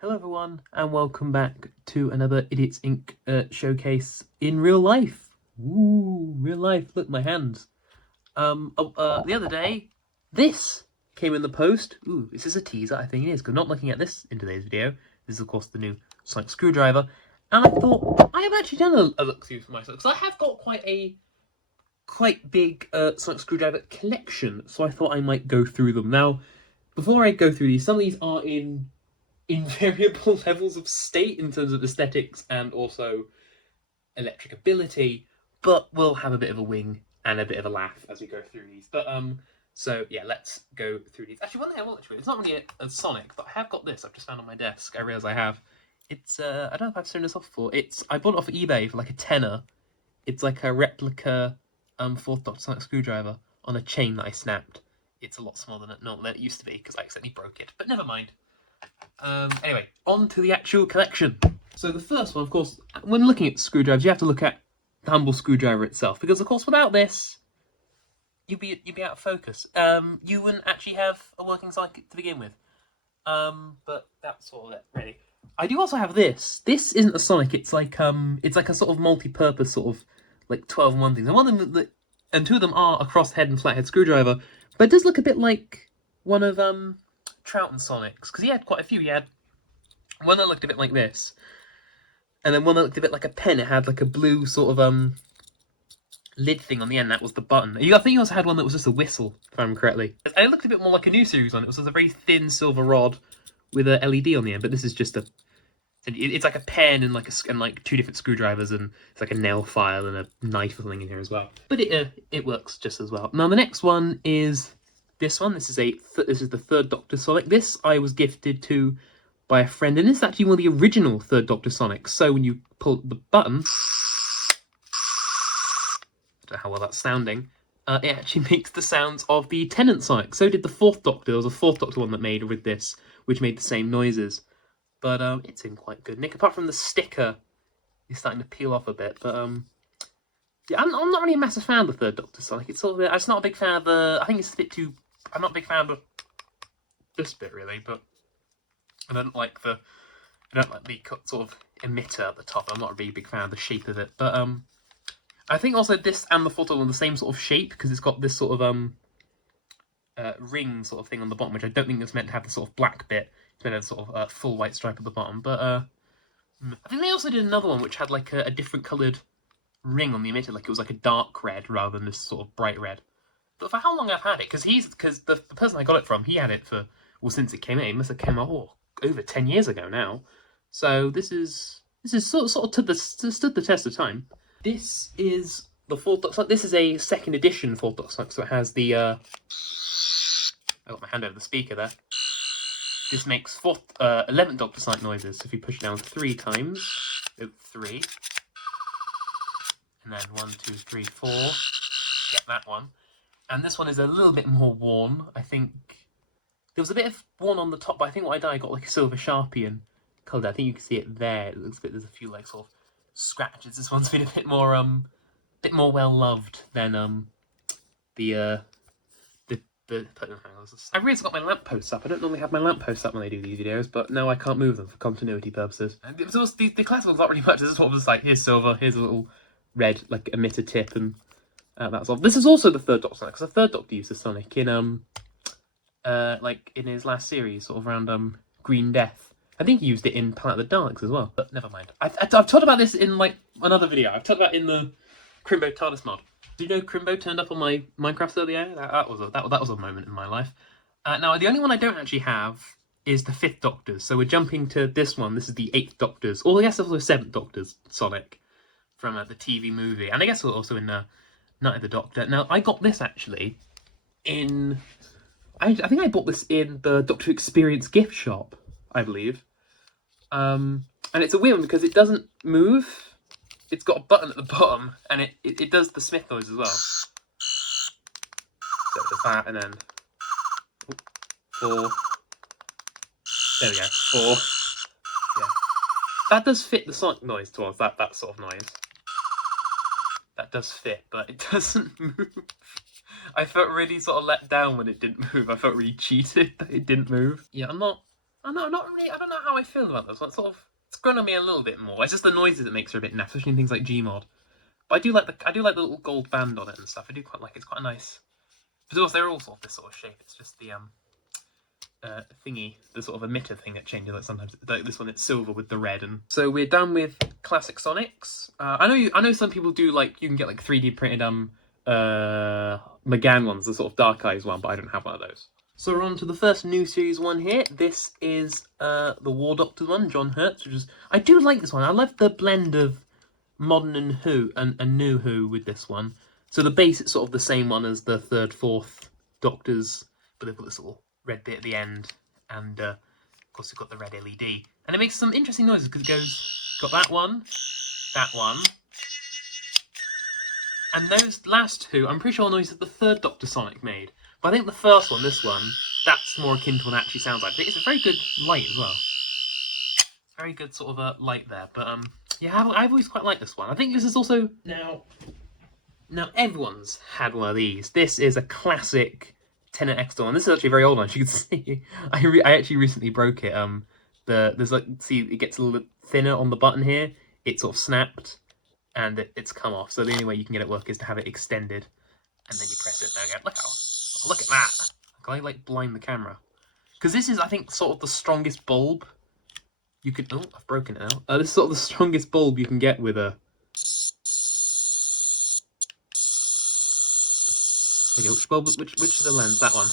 Hello everyone, and welcome back to another Idiots Inc. Showcase in real life. Ooh, real life. Look, my hands. The other day, this came in the post. Ooh, is this a teaser? I think it is, because I'm not looking at this in today's video. This is, of course, the new Sonic Screwdriver. And I thought, I have actually done a look-through for myself, because I have got quite big Sonic Screwdriver collection, so I thought I might go through them. Now, before I go through these, some of these are in variable levels of state in terms of aesthetics and also electric ability, but we'll have a bit of a wing and a bit of a laugh as we go through these. So yeah, let's go through these. Actually, one thing I will let you with, it's not really a Sonic, but I have got this. I've just found on my desk. I realise I have. It's I don't know if I've shown this off before. I bought it off eBay for like a tenner. It's like a replica Fourth Doctor Sonic screwdriver on a chain that I snapped. It's a lot smaller than it used to be because I accidentally broke it. But never mind. Anyway, on to the actual collection. So the first one, of course, when looking at screwdrivers, you have to look at the humble screwdriver itself, because of course without this, you'd be out of focus. You wouldn't actually have a working Sonic to begin with. But that's sort of it, really. I do also have this. This isn't a Sonic. It's like a sort of multi-purpose sort of like 12-in-1 thing. And one of them, and two of them are a crosshead and flathead screwdriver, but it does look a bit like one of Troughton Sonics, because he had quite a few. He had one that looked a bit like this, and then one that looked a bit like a pen. It had like a blue sort of lid thing on the end. That was the button. I think he also had one that was just a whistle, if I remember correctly. And it looked a bit more like a new series one. It was a very thin silver rod with a LED on the end, but this is just it's like a pen and like two different screwdrivers, and it's like a nail file and a knife or something in here as well. But it works just as well. Now the next one is this one. This is the Third Doctor Sonic. This I was gifted to by a friend, and this is actually one of the original Third Doctor Sonics. So when you pull the button, I don't know how well that's sounding, it actually makes the sounds of the Tennant Sonic. So did the Fourth Doctor. There was a Fourth Doctor one that made with this, which made the same noises. But it's in quite good nick. Apart from the sticker is starting to peel off a bit. But yeah, I'm not really a massive fan of the Third Doctor Sonic. It's sort of I'm just not a big fan of the. I think it's a bit too. I'm not a big fan of this bit really, but I don't like the sort of emitter at the top. I'm not a really big fan of the shape of it. But I think also this and the photo are the same sort of shape, because it's got this sort of ring sort of thing on the bottom, which I don't think it's meant to have the sort of black bit. It's meant to have sort of full white stripe at the bottom. But I think they also did another one which had like a different coloured ring on the emitter, like it was like a dark red rather than this sort of bright red. But for how long I've had it, because the person I got it from, he had it for, well, since it came out. It must have come out over 10 years ago now. So this is sort of stood the test of time. This is the Fourth Doctor Sonic. This is a second edition Fourth Doctor Sonic, so it has the I got my hand over the speaker there. This makes 11th Doctor Sonic noises. So if you push it down 3 times, 3, and then 1, 2, 3, 4, get that one. And this one is a little bit more worn. I think there was a bit of worn on the top, but I think what I did, I got like a silver Sharpie and coloured. I think you can see it there. It looks a bit. There's a few like sort of scratches. This one's been a bit more well loved than the. I've really got my lampposts up. I don't normally have my lampposts up when I do these videos, but now I can't move them for continuity purposes. And it was the classic ones not really much. This is what was like, here's silver, here's a little red like emitter tip, and that's all. This is also the Third Doctor Sonic, because the Third Doctor used the Sonic in like in his last series, sort of around Green Death. I think he used it in Planet of the Daleks as well, but never mind. I've talked about this in like another video. I've talked about it in the Crimbo TARDIS mod. Do you know Crimbo turned up on my Minecraft server? Yeah, that was a moment in my life. Now the only one I don't actually have is the 5th Doctor's. So we're jumping to this one. This is the 8th Doctor's. Or I guess also 7th Doctor's Sonic from the TV movie, and I guess also in Night of the Doctor. Now I got this actually in. I think I bought this in the Doctor Experience gift shop, I believe. And it's a weird one because it doesn't move. It's got a button at the bottom, and it does the Smith noise as well. So it does that, and then 4. There we go, 4. Yeah, that does fit the Sonic noise towards that sort of noise. That does fit, but it doesn't move. I felt really sort of let down when it didn't move. I felt really cheated that it didn't move. Yeah, I'm not I know, not really. I don't know how I feel about this. Like, sort of, it's grown on me a little bit more. It's just the noises it makes are a bit naff, especially in things like Gmod. But I do like the little gold band on it and stuff. I do quite like it. It's quite nice. But also, they're all sort of this sort of shape. It's just the thingy, the sort of emitter thing that changes. Like sometimes, like this one, it's silver with the red. And so we're done with classic Sonics. I know some people do like you can get like 3D printed McGann ones, the sort of Dark Eyes one, but I don't have one of those. So we're on to the first new series one here. This is the War Doctor one, John Hurt, which is I do like this one. I love the blend of modern and Who and new Who with this one. So the base is sort of the same one as the third, fourth Doctors, but they've got this little red bit at the end, and of course we've got the red LED, and it makes some interesting noises because it goes got that one, and those last two I'm pretty sure are noises that the third Doctor Sonic made. But I think the first one, this one, that's more akin to what it actually sounds like. I think it's a very good light as well. Very good sort of a light there. But yeah, I've always quite liked this one. I think this is also now everyone's had one of these. This is a classic Tenet X one. This is actually a very old one. As you can see, I actually recently broke it. There's like, see, it gets a little bit thinner on the button here. It sort of snapped, and it's come off. So the only way you can get it work is to have it extended, and then you press it. There we go. Look at that. Can I like blind the camera? Because this is, I think, sort of the strongest bulb you could. Oh, I've broken it now. This is sort of the strongest bulb you can get with a. Okay, which bulb? Which is the lens? That one.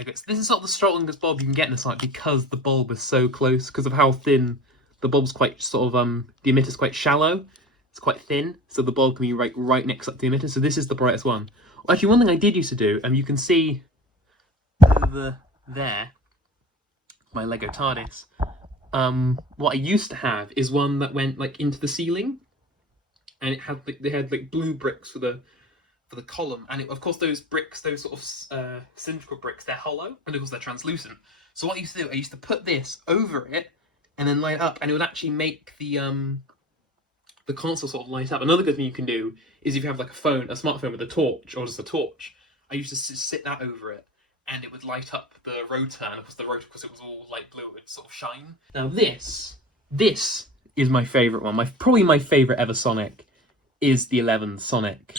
Okay, so this is sort of the strongest bulb you can get in this light because the bulb is so close, because of how thin the bulb's quite sort of the emitter's quite shallow. It's quite thin, so the bulb can be right next up to the emitter. So this is the brightest one. Well, actually, one thing I did used to do, and you can see over there, my Lego TARDIS. What I used to have is one that went like into the ceiling, and it had they had like blue bricks for the column, and of course those bricks, those sort of cylindrical bricks, they're hollow, and of course they're translucent. So what I used to do, I used to put this over it, and then light it up, and it would actually make the console sort of light up. Another good thing you can do is if you have like a smartphone with a torch, or just a torch, I used to sit that over it, and it would light up the rotor, and of course the rotor, because it was all light blue, it would sort of shine. Now this is my favourite one. Probably my favourite ever Sonic is the 11th Sonic.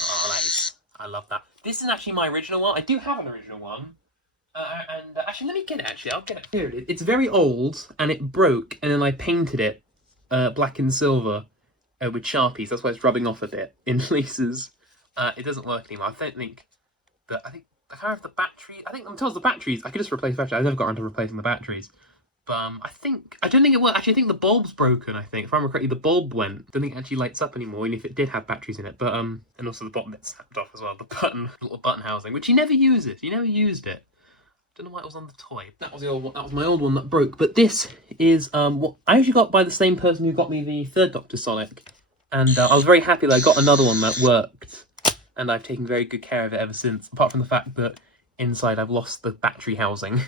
Oh, I love that. This is actually my original one. I do have an original one. And actually, let me get it, actually. I'll get it. Here it is. It's very old, and it broke, and then I painted it black and silver with Sharpies. That's why it's rubbing off a bit in places. It doesn't work anymore. I don't think that. I can't have the battery. I think I'm told the batteries. I could just replace the batteries. I never got around to replacing the batteries. But I don't think it worked. Actually, I think the bulb's broken. I think if I remember correctly, the bulb went. I don't think it actually lights up anymore, even if it did have batteries in it. But and also the bottom bit snapped off as well. The little button housing, which he never uses. He never used it. Don't know why it was on the toy. That was the old one. That was my old one that broke. But this is what I actually got by the same person who got me the third Doctor Sonic, and I was very happy that I got another one that worked, and I've taken very good care of it ever since. Apart from the fact that inside I've lost the battery housing.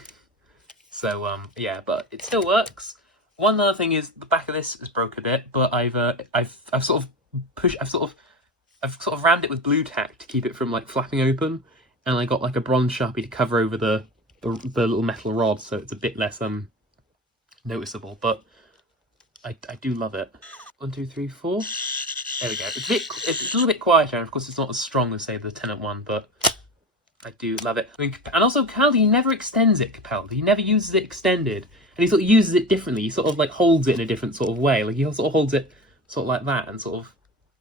So yeah, but it still works. One other thing is the back of this is broke a bit, but I've sort of rammed it with blue tack to keep it from like flapping open, and I got like a bronze Sharpie to cover over the little metal rod, so it's a bit less noticeable. But I do love it. 1, 2, 3, 4. There we go. It's a little bit quieter, and of course it's not as strong as say the Tenet one, but I do love it. I mean, and also Capaldi, he never extends it. Capaldi, he never uses it extended, and he sort of uses it differently. He sort of like holds it in a different sort of way. Like he sort of holds it sort of like that, and sort of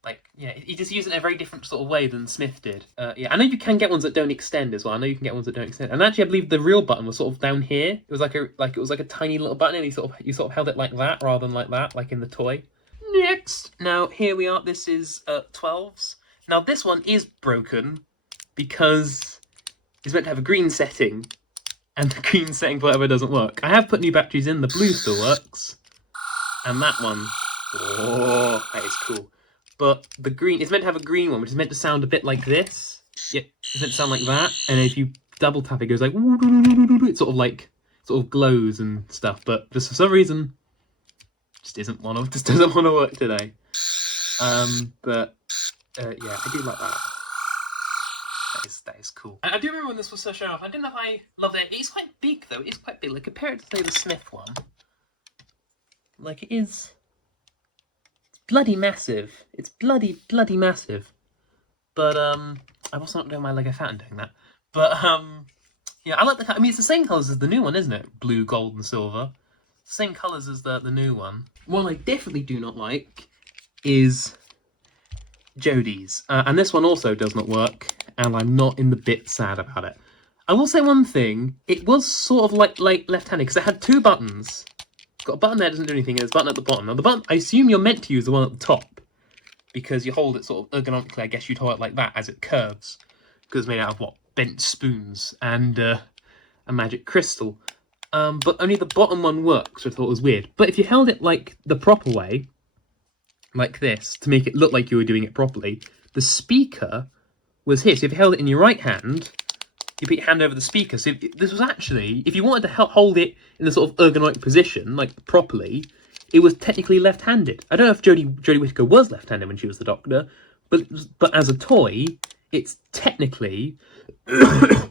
like, yeah, he just uses it in a very different sort of way than Smith did. Yeah, I know you can get ones that don't extend as well. I know you can get ones that don't extend. And actually, I believe the real button was sort of down here. It was like a tiny little button, and you sort of held it like that rather than like that, like in the toy. Next, now here we are. This is 12s. Now this one is broken because it's meant to have a green setting, and the green setting for whatever doesn't work. I have put new batteries in. The blue still works, and that one, oh, that is cool. But the green, it's meant to have a green one, which is meant to sound a bit like this. Yeah, it's meant to sound like that. And if you double tap, it goes like, it sort of glows and stuff. But just for some reason, just doesn't want to work today. But yeah, I do like that. That is cool. I do remember when this was so shown off. I don't know if I loved it. It's quite big though. It is quite big. Like compare it to say the Smith one. Like it is. It's bloody massive. It's bloody massive. But I'm also not doing my Lego Fountain doing that. But yeah, I like the. I mean, it's the same colours as the new one, isn't it? Blue, gold, and silver. Same colours as the new one. One I definitely do not like is Jodie's, and this one also does not work, and I'm not in the bit sad about it. I will say one thing: it was sort of like left-handed because it had two buttons. It's got a button there that doesn't do anything, and there's a button at the bottom. Now the button, I assume you're meant to use the one at the top because you hold it sort of ergonomically. I guess you'd hold it like that as it curves because it's made out of what, bent spoons and a magic crystal. But only the bottom one works, which I thought was weird. But if you held it like the proper way, like this, to make it look like you were doing it properly, the speaker was here. So if you held it in your right hand, you put your hand over the speaker. So this was actually, if you wanted to hold it in the sort of ergonomic position, like properly, it was technically left-handed. I don't know if Jodie Whittaker was left-handed when she was the Doctor, but as a toy, it's technically a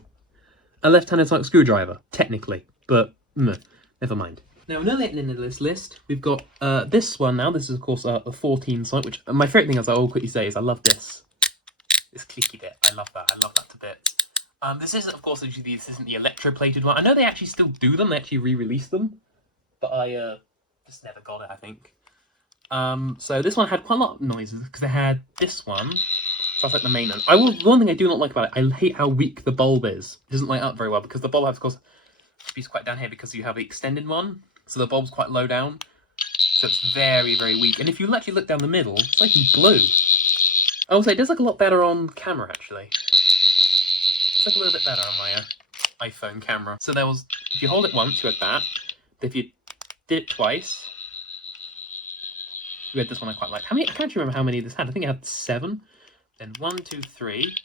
left-handed sonic screwdriver, technically. But never mind. Now, another in this list, we've got this one now. This is, of course, a 14 sonic, which my favourite thing, as I will quickly say, is I love this. This clicky bit. I love that. I love that to bits. This isn't, of course, this isn't the electroplated one. I know they actually still do them. They actually re-release them. But I just never got it, I think. So this one had quite a lot of noises, because they had this one. So that's like the main one. One thing I do not like about it, I hate how weak the bulb is. It doesn't light up very well, because the bulb has, of course, be quite down here because you have the extended one, so the bulb's quite low down, so it's very, very weak. And if you actually look down the middle, it's like in blue. I will say it does look a lot better on camera, actually. It's like a little bit better on my iPhone camera. So there was, if you hold it once, you had that. If you did it twice, you had this one I quite like. How many? I can't remember how many this had. I think it had 7. Then 1, 2, 3.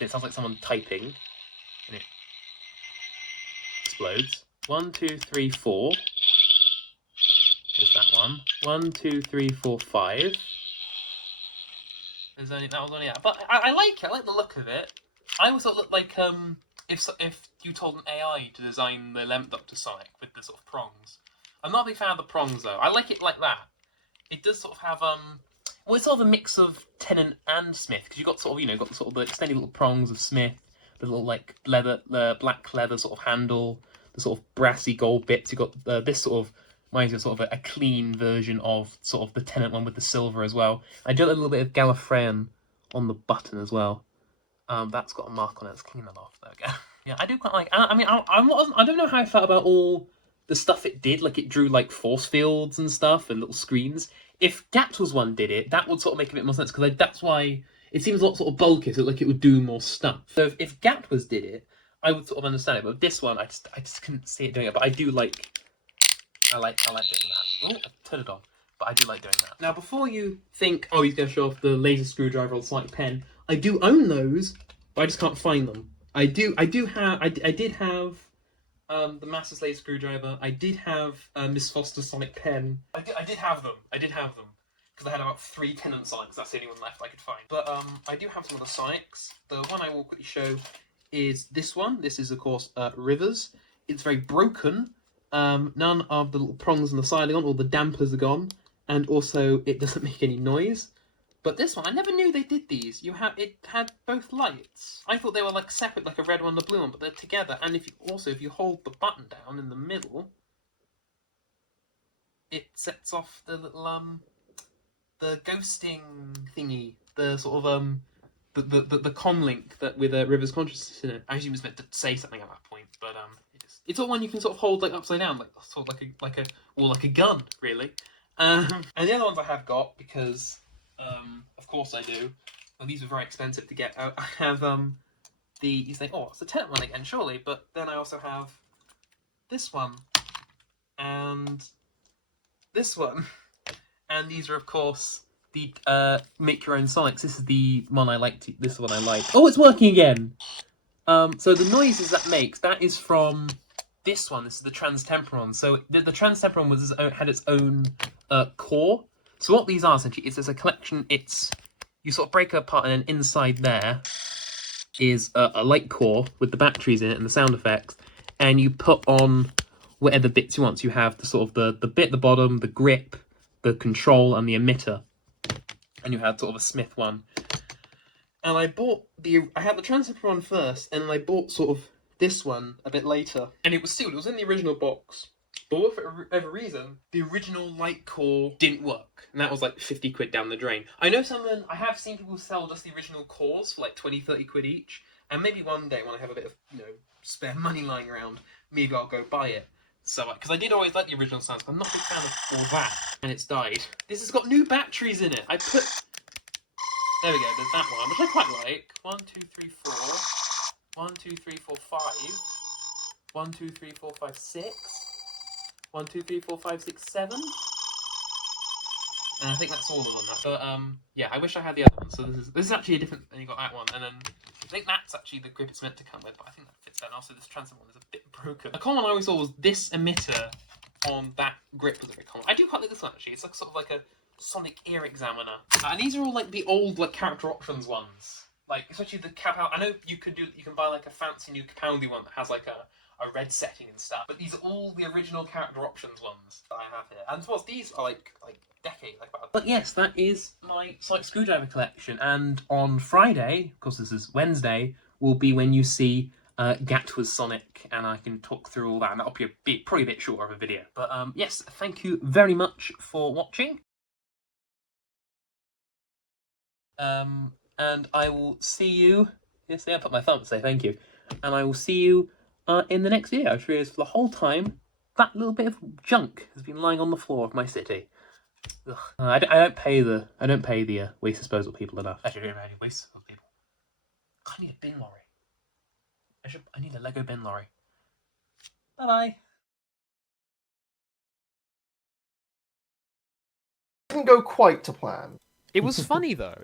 It sounds like someone typing, and it explodes. 1, 2, 3, 4. There's that one. 1, 2, 3, 4, 5. That was only that. But I like it. I like the look of it. I always thought it looked like if you told an AI to design the 11th Doctor Sonic with the sort of prongs. I'm not a big fan of the prongs though. I like it like that. It does sort of have well, it's sort of a mix of Tennant and Smith because you got sort of got sort of the extended little prongs of Smith, the little like the black leather sort of handle, the sort of brassy gold bits. You got this sort of reminds me of sort of a clean version of sort of the Tennant one with the silver as well. I do a little bit of Gallifreyan on the button as well. That's got a mark on it. Let's clean that off. There we go. Yeah, I do quite like. I mean, I don't know how I felt about all the stuff it did. Like it drew like force fields and stuff and little screens. If Gatwa's one did it, that would sort of make a bit more sense because that's why it seems a lot sort of bulky, so like it would do more stuff. So if Gatwa's did it, I would sort of understand it. But this one, I just couldn't see it doing it. But I do like. I like doing that. Oh, I turned it on. But I do like doing that. Now, before you think, oh, he's going to show off the laser screwdriver or the sonic pen, I do own those, but I just can't find them. I did have the Masters laser screwdriver. I did have Miss Foster's sonic pen. I did have them. Because I had about 3 Tennant Sonics. That's the only one left I could find. But I do have some of the Sonics. The one I will quickly show is this one. This is, of course, Rivers. It's very broken. None of the little prongs on the side are gone. All the dampers are gone. And also, it doesn't make any noise. But this one, I never knew they did these. It had both lights. I thought they were like separate, like a red one and a blue one, but they're together. And if you hold the button down in the middle, it sets off the little the ghosting thingy, the sort of the comlink that with River's consciousness in it. I assume it's meant to say something at that point, but it's sort of one you can sort of hold like upside down, like sort of like a gun, really. And the other ones I have got because. Of course I do. Well, these were very expensive to get. I have you think, oh, it's the Tennant one again, surely. But then I also have this one and this one, and these are of course the make your own Sonics. This is the one I like. This is the one I like. Oh, it's working again. So the noises that makes is from this one. This is the Trans-Temporon. So the Trans-Temporon had its own core. So what these are essentially is there's a collection. It's you sort of break it apart, and then inside there is a light core with the batteries in it and the sound effects, and you put on whatever bits you want. So you have the sort of the bit at the bottom, the grip, the control, and the emitter, and you had sort of a Smith one. And I had the transmitter one first, and then I bought sort of this one a bit later, and it was sealed. It was in the original box. But for whatever reason, the original light core didn't work, and that was like 50 quid down the drain. I have seen people sell just the original cores for like 20, 30 quid each, and maybe one day when I have a bit of, spare money lying around, maybe I'll go buy it. So, because I did always like the original sounds, but I'm not a big fan of all that, and it's died. This has got new batteries in it. There we go, there's that one, which I quite like. 1, 2, 3, 4. 1, 2, 3, 4, 5. 1, 2, 3, 4, 5, 6. 1, 2, 3, 4, 5, 6, 7. And I think that's all of them. But yeah, I wish I had the other one. So this is actually a different. And you got that one, and then I think that's actually the grip it's meant to come with. But I think that fits better. And also, this transfer one is a bit broken. A common one I always saw was this emitter on that grip was a bit common. I do quite like this one actually. It's like sort of like a sonic ear examiner. And these are all like the old like character options ones. Like especially the Capaldi. I know you can buy like a fancy new Capaldi one that has like a red setting and stuff. But these are all the original character options ones that I have here. And of course, these are like decades. But yes, that is my Sonic Screwdriver collection. And on Friday, of course this is Wednesday, will be when you see Gatwa's Sonic, and I can talk through all that. And that'll be probably a bit shorter of a video. But yes, thank you very much for watching. And I will see you. Yes, I put my thumb to say thank you. And I will see you in the next video. I just realised for the whole time that little bit of junk has been lying on the floor of my city. I don't pay the waste disposal people enough. Actually, I don't pay any waste disposal people. I need a bin lorry. I need a Lego bin lorry. Bye bye. Didn't go quite to plan. It was funny though.